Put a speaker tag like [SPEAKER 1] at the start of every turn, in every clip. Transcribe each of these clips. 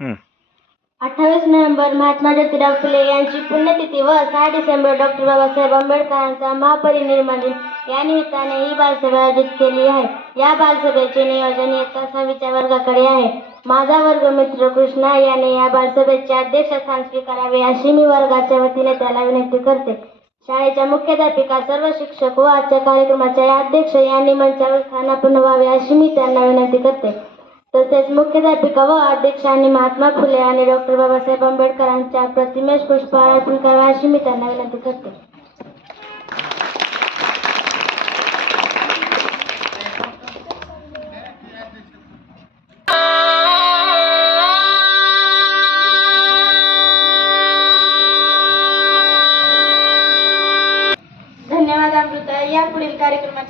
[SPEAKER 1] अठ्ठावीस नोव्हेंबर महात्मा ज्योतिराव फुले यांची पुण्यतिथी व सहा डिसेंबर डॉक्टर बाबासाहेब आंबेडकरांचा महापरिनिर्माण दिन. या निमित्ताने ही बालसभा आयोजित केली आहे. या बालसभेचे नियोजन इयत्ता सहावीच्या वर्गाकडे आहे. माझा वर्ग मित्र कृष्णा याने या बालसभेचे अध्यक्षस्थान स्वीकारावे अशी मी वर्गाच्या वतीने त्याला विनंती करते. शाळेच्या मुख्याध्यापिका सर्व शिक्षक व आजच्या कार्यक्रमाच्या अध्यक्ष यांनी मंचावर स्थानापन्न व्हावे अशी मी त्यांना विनंती करते. तसेच मुख्याध्यापिका व अध्यक्षांनी महात्मा फुले आणि डॉक्टर बाबासाहेब आंबेडकरांच्या प्रतिमेस पुष्पहार अर्पण करावा अशी मी त्यांना विनंती करते.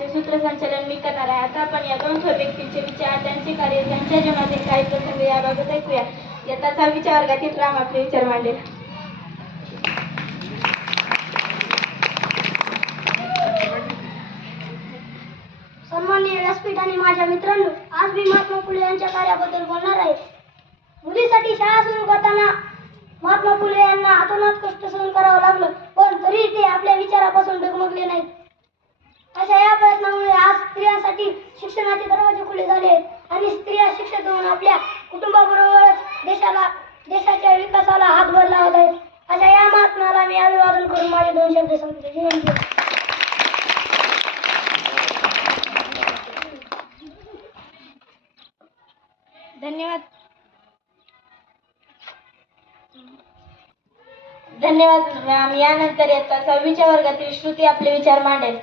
[SPEAKER 1] सूत्रसंचालन मी करणार आहे. आता आपण या दोन थोर व्यक्तींचे विचार त्यांचे कार्य त्यांच्या जीवनातील काही प्रसंग याबाबत ऐकूया. यताचा विचार वर्गातील राम आपले विचार मांडेल.
[SPEAKER 2] सन्माननीय व्यासपीठ आणि माझ्या मित्रांनो आज मी महात्मा फुले यांच्या कार्याबद्दल बोलणार आहे. मुलीसाठी शाळा सुरू करताना महात्मा फुले यांना अतोनात कष्ट सहन करावं लागलं पण तरी ते आपल्या विचारापासून डगमगले नाहीत. अशा या प्रयत्नामुळे आज स्त्रियांसाठी शिक्षणाचे दरवाजे खुले झाले. आहेत आणि स्त्रिया शिक्षित होऊन आपल्या कुटुंबाबरोबरच देशाला देशाच्या विकासाला हातभार लावत आहेत. अशा या महात्म्याला मी अभिवादन करून माझे दोन शब्द सांगतो. जय
[SPEAKER 1] धन्यवाद. धन्यवाद मॅम. यानंतर येतात सहावीच्या वर्गातील श्रुती आपले विचार मांडेल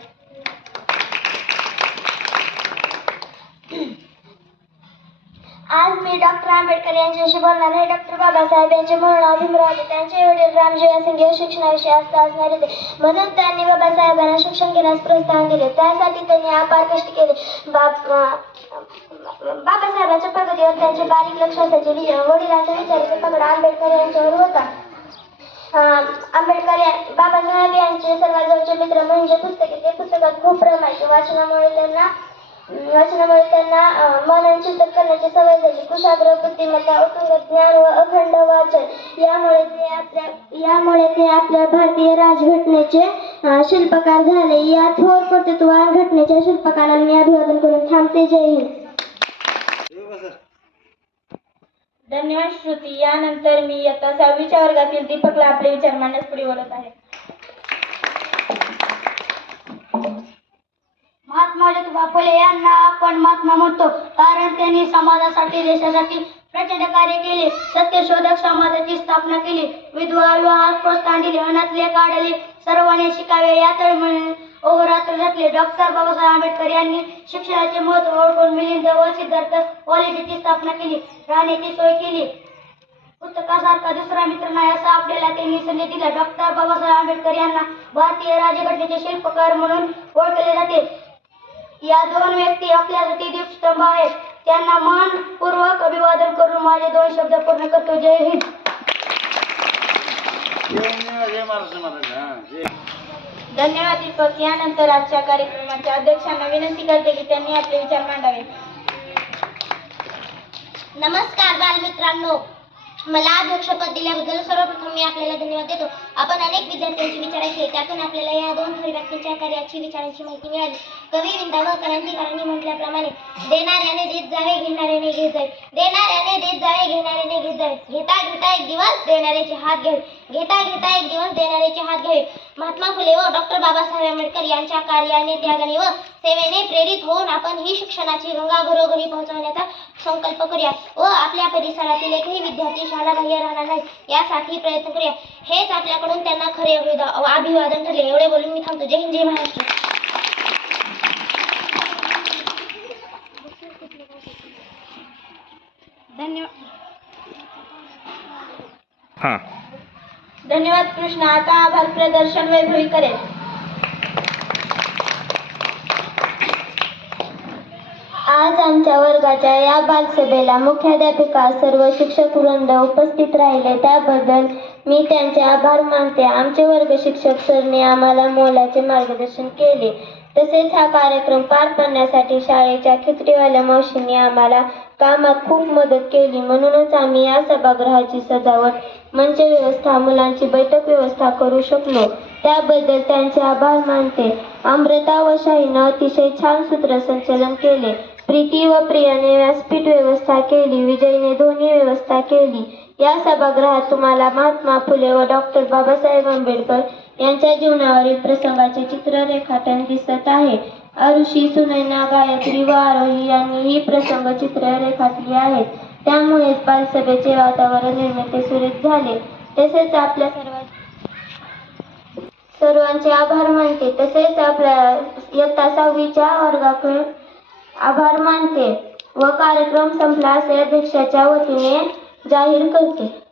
[SPEAKER 2] आज मी डॉक्टर आंबेडकर यांच्याशी बोलणार आहे. डॉक्टर बाबासाहेब यांचे म्हणून अभिमराव त्यांचे वडील रामजी सिंग हे शिक्षणाविषयी असता असणार होते. म्हणून त्यांनी बाबासाहेबांना शिक्षण घेण्यास प्रोत्साहन दिले. त्यासाठी त्यांनी अपार कष्ट केले. बाब बाबासाहेबांच्या प्रगतीवर त्यांचे बारीक लक्ष असायचे. वडिलांच्या विचाराचा पगड आंबेडकर यांच्यावर होता. आंबेडकर बाबासाहेब यांचे सर्वात जवळचे मित्र म्हणजे पुस्तके. ते पुस्तकात खूप रमायचे वाचनामुळे त्यांना वाचनामुळे त्यांना अं, मनन चिंतन करण्याची सवय झाली. कुशाग्र बुद्धिमत्ता उत्तुंग ज्ञान व अखंड वाचन यामुळे ते आपल्या यामुळे ते आपल्या भारतीय राजघटनेचे शिल्पकार झाले. या थोर कर्तृत्वान घटनेच्या शिल्पकारांनी अभिवादन करून थांबते. जय हिंद.
[SPEAKER 1] धन्यवाद श्रुती. यानंतर मी इयत्ता सहावीच्या वर्गातील दीपकला आपले विचार मांडण्यास पुढे बोलत आहे
[SPEAKER 2] महात्मा ज्योतिबा फुले यांना आपण महात्मा म्हणतो. कारण त्यांनी समाजासाठी देशासाठी प्रचंड कार्य केले. सत्यशोधक समाजाची स्थापना केली. विधवा विवाहास प्रोत्साहन दिले अनाथले काढले सर्वांनी शिकावे. या तळमळीने अहोरात्र घातले डॉक्टर बाबासाहेब आंबेडकर यांनी शिक्षणाचे महत्त्व ओळखून मिलिंद व सिद्धार्थ कॉलेजची स्थापना केली. राहण्याची सोय केली. पुस्तकासारखा दुसरा मित्र नाही असा आपल्याला त्यांनी संधी दिला. डॉक्टर बाबासाहेब आंबेडकर यांना भारतीय राज्यघटनेचे शिल्पकार म्हणून ओळखले जाते. या दोन व्यक्ती आपल्यासाठी दीपस्तंभ आहेत. त्यांना मनपूर्वक अभिवादन करून माझे दोन शब्द पूर्ण करतो. जय हिंद.
[SPEAKER 1] धन्यवाद दीपक. यानंतर आजच्या कार्यक्रमाच्या अध्यक्षांना विनंती करते की त्यांनी आपले विचार मांडावे.
[SPEAKER 2] नमस्कार बालमित्रांनो. मला अध्यक्षपद दिल्याबद्दल सर्वप्रथम मी आपल्याला धन्यवाद देतो. आपण अनेक विद्यार्थ्यांची विचार ऐकले त्यातून आपल्याला या दोन थोर व्यक्तींच्या कार्याची विचारांची माहिती मिळाली. कवी विंदा व क्रांतिकारांनी म्हटल्याप्रमाणे देणाऱ्याने देत जावे घेणाऱ्याने घेत जावे. देणाऱ्याने देत जावे घेणाऱ्याने घेत जावे. घेता घेता एक दिवस देणाऱ्याचे हात घ्यावे घेता घेता एक दिवस देणाऱ्याचे हात घ्यावे महात्मा फुले व डॉक्टर बाबासाहेब आंबेडकर यांच्या कार्याने त्यागाने व सेवेने प्रेरित होऊन आपण ही शिक्षणाची गंगा घरोघरी पोहोचवण्याचा संकल्प करूया. व आपल्या परिसरातील एकही विद्यार्थी शाळा बाह्य राहणार नाही यासाठी प्रयत्न करूया. हेच आपल्याकडून त्यांना खरे अभिवा- अभिवादन ठरले. एवढे बोलून मी थांबतो. जय हिंद जय महाराष्ट्र.
[SPEAKER 1] धन्यवाद.
[SPEAKER 3] हां.
[SPEAKER 1] धन्यवाद कृष्णा. आता आभार प्रदर्शन वैभवी करेल.
[SPEAKER 2] आज आमच्या वर्गाच्या या बालसभेला मुख्याध्यापिका सर्व शिक्षक वृंद उपस्थित राहिले. त्याबद्दल मी त्यांचे आभार मानते. आमचे वर्ग शिक्षक सरने आम्हाला मोलाचे मार्गदर्शन केले. तसेच हा कार्यक्रम पार पाडण्यासाठी शाळेच्या खिचडीवाल्या मावशींनी आम्हाला
[SPEAKER 4] कामात खूप मदत केली. म्हणूनच आम्ही या सभागृहाची सजावट मंच व्यवस्था मुलांची बैठक व्यवस्था करू शकलो. त्याबद्दल त्यांचे आभार मानते. अमृता व शाहीनं अतिशय छान सूत्रसंचलन केले. प्रीती व प्रियाने व्यासपीठ व्यवस्था केली विजयने ध्वनी व्यवस्था केली. या सभागृहात तुम्हाला महात्मा फुले व डॉक्टर बाबासाहेब आंबेडकर यांच्या जीवनावरील प्रसंगाचे चित्र रेखाटन दिसत आहे. अरुषी सुनैना गायत्री व आरोही यांनी ही प्रसंग चित्र रेखाटली आहेत. त्यामुळेच बालसभेचे वातावरण निर्मिती सुरेख झाले. तसेच आपल्या सर्वांचे आभार मानते. तसेच आपल्या इयत्ता सहावीच्या वर्गाकडे आभार मानते व कार्यक्रम संपला असे अध्यक्षाच्या वतीने जाहीर करते.